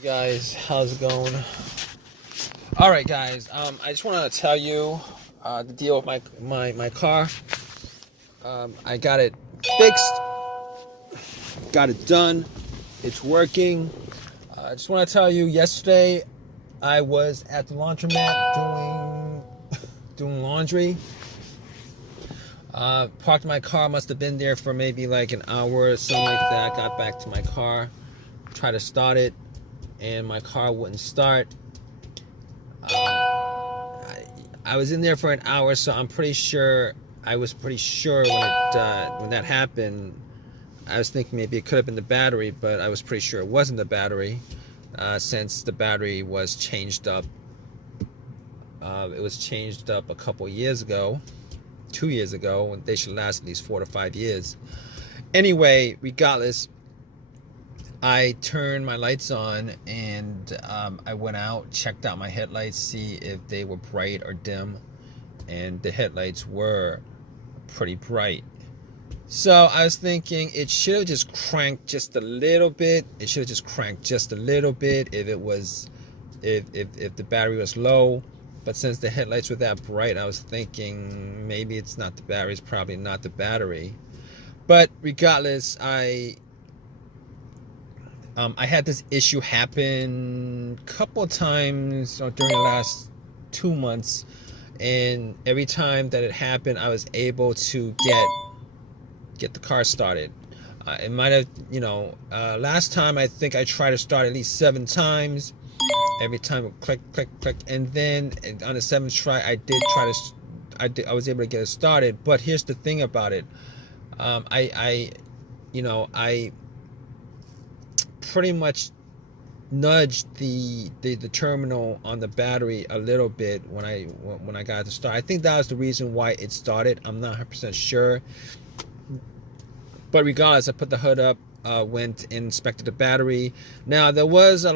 Hey guys, how's it going? All right, guys. I just want to tell you the deal with my car. I got it fixed, got it done. It's working. I just want to tell you. Yesterday, I was at the laundromat doing laundry. Parked my car. Must have been there for maybe like an hour or something like that. Got back to my car, tried to start it, and my car wouldn't start. I was in there for an hour, so I was pretty sure when that happened. I was thinking maybe it could have been the battery, but I was pretty sure it wasn't the battery, since the battery was changed up. It was changed up a couple years ago, 2 years ago, and they should last at least 4 to 5 years. Anyway, regardless, I turned my lights on and I went out, checked out my headlights, see if they were bright or dim, and the headlights were pretty bright. So I was thinking it should have just cranked just a little bit. It should have just cranked just a little bit if the battery was low. But since the headlights were that bright, I was thinking maybe it's not the battery. It's probably not the battery. But regardless, I had this issue happen a couple of times during the last 2 months, and every time that it happened, I was able to get the car started. It might have, last time I think I tried to start at least 7 times. Every time it click, click, click, and then on the 7th try, I was able to get it started. But here's the thing about it, I pretty much nudged the terminal on the battery a little bit when I got it to start. I think that was the reason why it started. I'm not 100% sure, but regardless, I put the hood up, went and inspected the battery. Now there was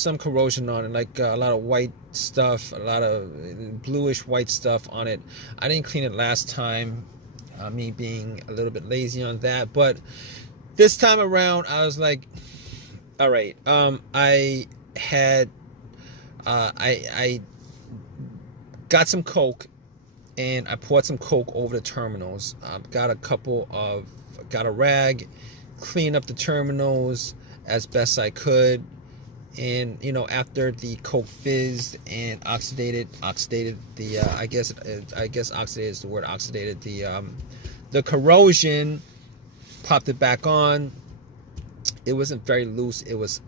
some corrosion on it, like a lot of white stuff, a lot of bluish white stuff on it. I didn't clean it last time, me being a little bit lazy on that, but this time around I was like, all right, I got some Coke and I poured some Coke over the terminals. Got a rag, cleaned up the terminals as best I could, and after the Coke fizzed and oxidated the I guess oxidated is the word, oxidated the corrosion, popped it back on. It wasn't very loose. It was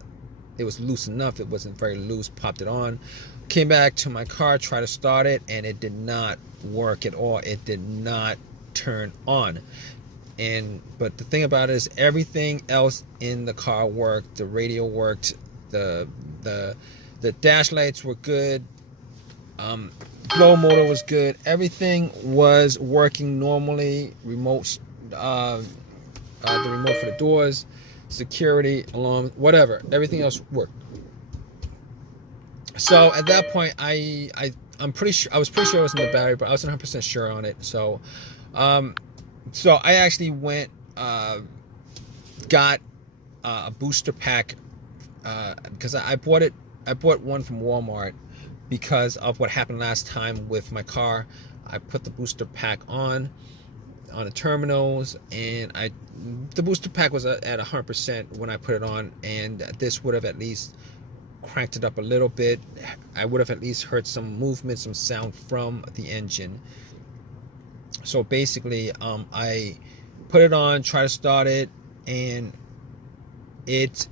loose enough. It wasn't very loose. Popped it on. Came back to my car, tried to start it, and it did not work at all. It did not turn on. But the thing about it is everything else in the car worked. The radio worked. The dash lights were good. Blow motor was good. Everything was working normally. The remote for the doors, security, alarm, whatever. Everything else worked. So at that point, I was pretty sure it wasn't the battery, but I wasn't 100% sure on it. So I actually went, got a booster pack, because I bought one from Walmart because of what happened last time with my car. I put the booster pack on the terminals, and the booster pack was at 100% when I put it on, and this would have at least cranked it up a little bit. I would have at least heard some movement, some sound from the engine. So basically, I put it on, tried to start it, and it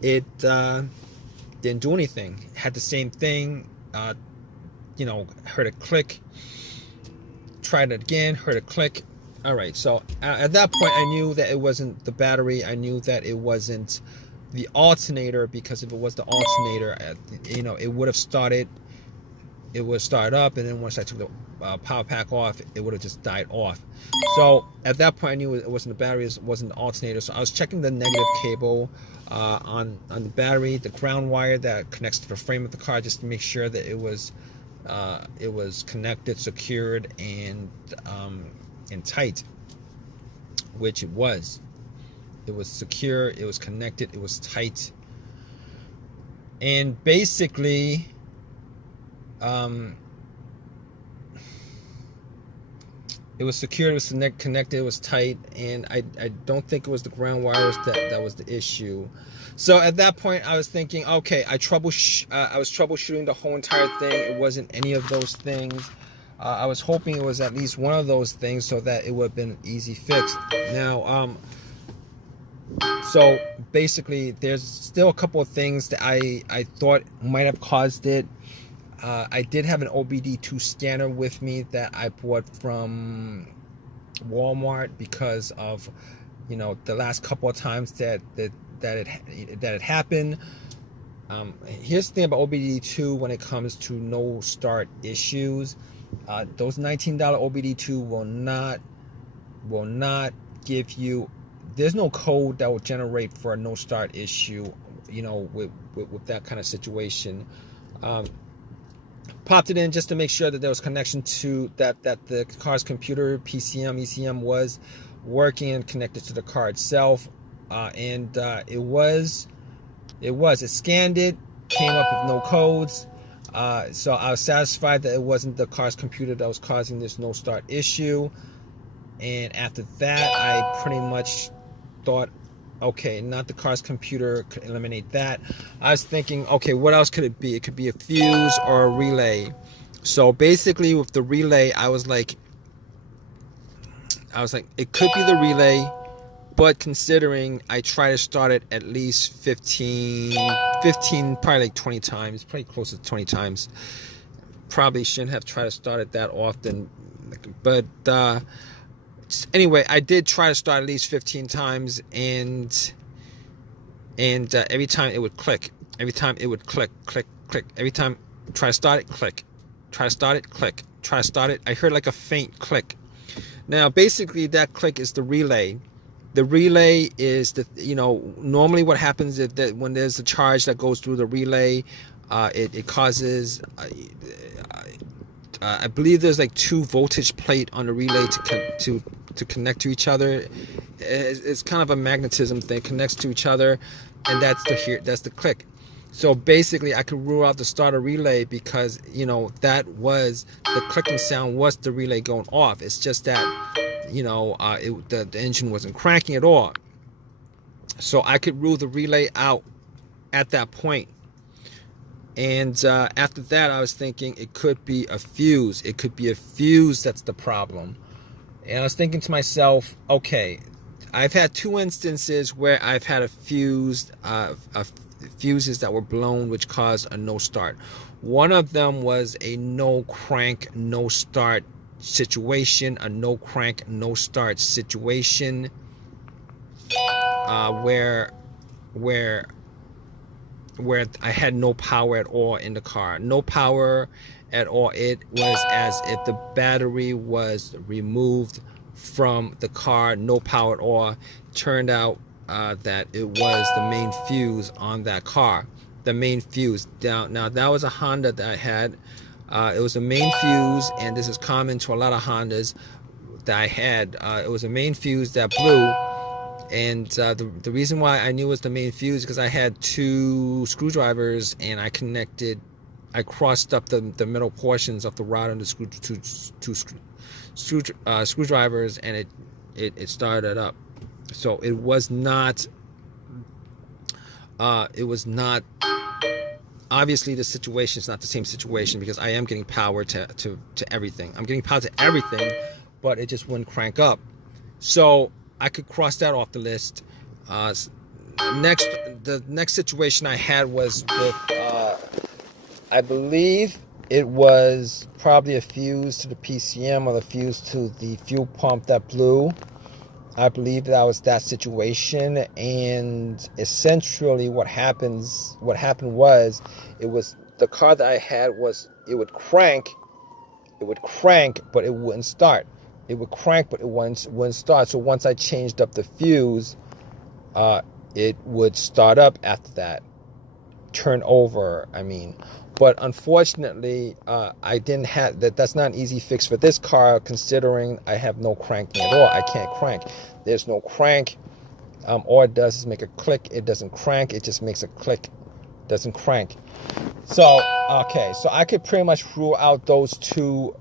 didn't do anything. Had the same thing, heard a click, tried it again, heard a click. All right, so at that point, I knew that it wasn't the battery. I knew that it wasn't the alternator, because if it was the alternator, it would have started. It would start up, and then once I took the power pack off, it would have just died off. So at that point, I knew it wasn't the battery, it wasn't the alternator. So I was checking the negative cable on the battery, the ground wire that connects to the frame of the car, just to make sure that it was connected, secured, and tight, which it was. It was secure, it was connected, it was tight. And basically, it was secured, it was connected, it was tight, and I don't think it was the ground wires that was the issue. So at that point, I was thinking, okay, I was troubleshooting the whole entire thing. It wasn't any of those things. I was hoping it was at least one of those things, so that it would have been an easy fix. Now, so basically, there's still a couple of things that I thought might have caused it. I did have an OBD2 scanner with me that I bought from Walmart because of, the last couple of times that it happened. Here's the thing about OBD2 when it comes to no start issues. Those $19 OBD2 will not give you. There's no code that will generate for a no start issue. With that kind of situation. Popped it in just to make sure that there was connection to that the car's computer, PCM, ECM was working and connected to the car itself, and it was. It scanned it, came up with no codes, so I was satisfied that it wasn't the car's computer that was causing this no start issue. And after that, I pretty much thought, okay, not the car's computer, could eliminate that. I was thinking, okay, what else could it be? It could be a fuse or a relay. So basically with the relay, I was like, it could be the relay, but considering I try to start it at least 15, probably like 20 times, probably close to 20 times. Probably shouldn't have tried to start it that often, but anyway, I did try to start at least 15 times, and every time it would click. Every time it would click. Every time try to start it, click. Try to start it, click. Try to start it. I heard like a faint click. Now, basically, that click is the relay. The relay is normally what happens is that when there's a charge that goes through the relay, it causes. I believe there's like 2 voltage plate on the relay to connect to each other. It's kind of a magnetism thing, connects to each other, and that's the click. So basically, I could rule out the starter relay because that was the clicking sound was the relay going off. It's just that the engine wasn't cranking at all. So I could rule the relay out at that point. And after that, I was thinking it could be a fuse. It could be a fuse that's the problem. And I was thinking to myself, okay, I've had 2 instances where I've had a fuse, fuses that were blown, which caused a no start. One of them was a no crank, no start situation, a no crank, no start situation, where I had no power at all in the car. No power at all. It was as if the battery was removed from the car. No power at all. Turned out that it was the main fuse on that car. The main fuse. Now that was a Honda that I had. It was a main fuse, and this is common to a lot of Hondas that I had. It was a main fuse that blew. And the reason why I knew it was the main fuse is because I had 2 screwdrivers, and I crossed up the middle portions of the rod and the screwdrivers, and it started up. So it was not. Obviously, the situation is not the same situation because I am getting power to everything. I'm getting power to everything, but it just wouldn't crank up. So I could cross that off the list. The next situation I had was with, I believe it was probably a fuse to the PCM or the fuse to the fuel pump that blew. I believe that was that situation, and essentially what happened was it was the car that I had it would crank, but it wouldn't start. It would crank, but it wouldn't start. So once I changed up the fuse, it would start up after that. Turn over, But unfortunately, I didn't have that. That's not an easy fix for this car, considering I have no cranking at all. I can't crank. There's no crank. All it does is make a click. It doesn't crank. It just makes a click. doesn't crank. So okay, so I could pretty much rule out those two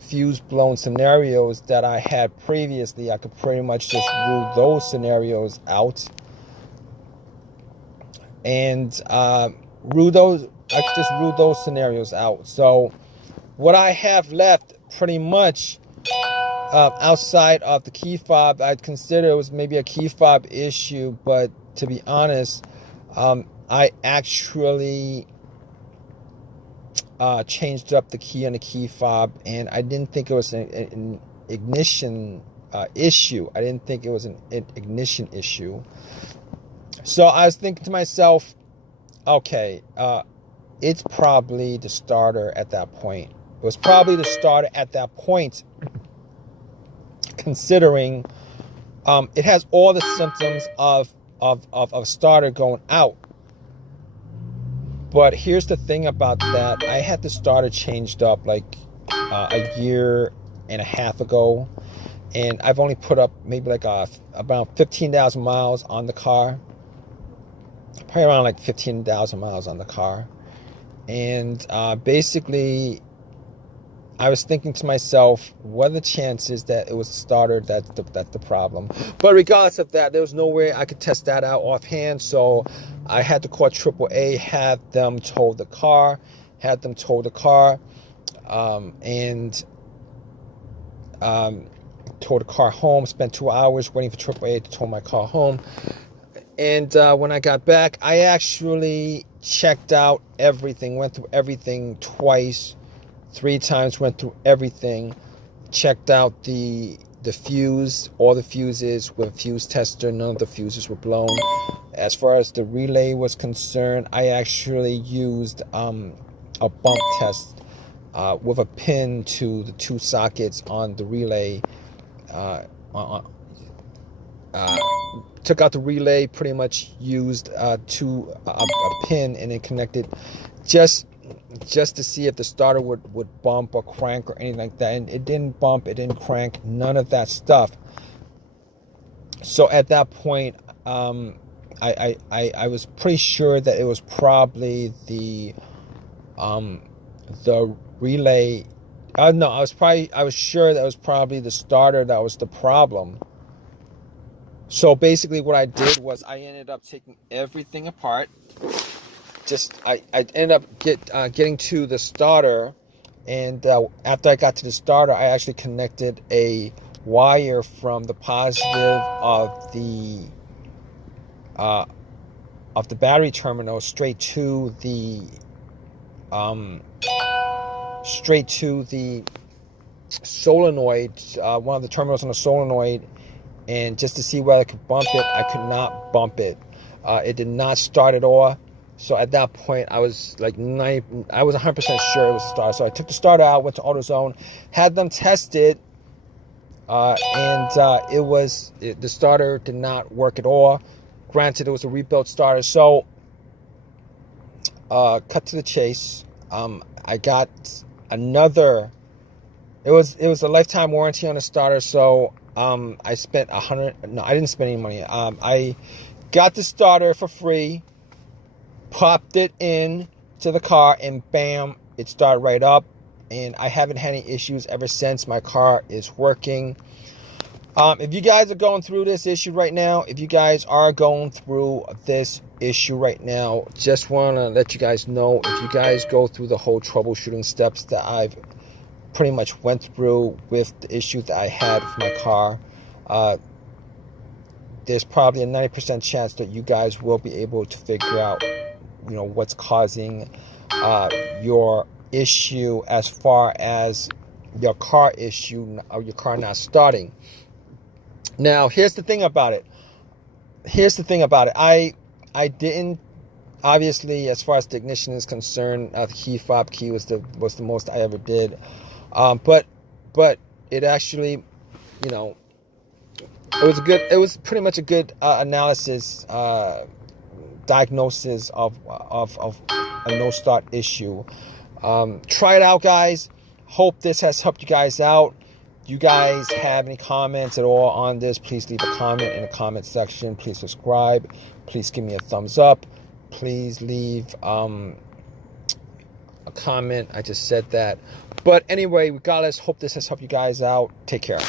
fuse blown scenarios that I had previously. I could pretty much just rule those scenarios out, and I could just rule those scenarios out. So what I have left pretty much outside of the key fob, I'd consider it was maybe a key fob issue, but to be honest, I actually changed up the key on the key fob, and I didn't think it was an ignition issue. I didn't think it was an ignition issue. So I was thinking to myself, okay, it's probably the starter at that point. It was probably the starter at that point, considering it has all the symptoms of a starter going out. But here's the thing about that. I had the starter changed up like a year and a half ago, and I've only put up maybe like about 15,000 miles on the car. Probably around like 15,000 miles on the car. And basically, I was thinking to myself, what are the chances that it was the starter that's the problem? But regardless of that, there was no way I could test that out offhand. So I had to call AAA, had them tow the car, and tow the car home. Spent 2 hours waiting for AAA to tow my car home. And when I got back, I actually checked out everything, went through everything twice. 3 times, went through everything, checked out the fuse, all the fuses with a fuse tester. None of the fuses were blown. As far as the relay was concerned, I actually used a bump test with a pin to the 2 sockets on the relay. Took out the relay, pretty much used a pin, and then connected just to see if the starter would bump or crank or anything like that. And it didn't bump, it didn't crank, none of that stuff. So at that point, I was pretty sure that it was probably the relay. No, I was sure that it was probably the starter that was the problem. So basically what I did was I ended up taking everything apart. I ended up getting to the starter, and after I got to the starter, I actually connected a wire from the positive of the battery terminal straight to the solenoid, one of the terminals on the solenoid, and just to see whether I could bump it. I could not bump it. It did not start at all. So at that point, I was like I was 100% sure it was a starter. So I took the starter out, went to AutoZone, had them test it, and the starter did not work at all. Granted, it was a rebuilt starter. So cut to the chase. I got another. It was a lifetime warranty on the starter. So I spent $100. No, I didn't spend any money. I got the starter for free. Popped it in to the car, and bam, it started right up, and I haven't had any issues ever since. My car is working. If you guys are going through this issue right now, just want to let you guys know, if you guys go through the whole troubleshooting steps that I've pretty much went through with the issue that I had with my car, there's probably a 90% chance that you guys will be able to figure out what's causing your issue as far as your car issue or your car not starting. Now, here's the thing about it. I didn't, obviously, as far as the ignition is concerned, the key fob key was the most I ever did. But it actually, it was pretty much a good analysis, diagnosis of a no start issue. Try it out, guys. Hope this has helped you guys out. You guys have any comments at all on this, please leave a comment in the comment section. Please subscribe. Please give me a thumbs up. please leave a comment. I just said that. But anyway, regardless, hope this has helped you guys out. Take care.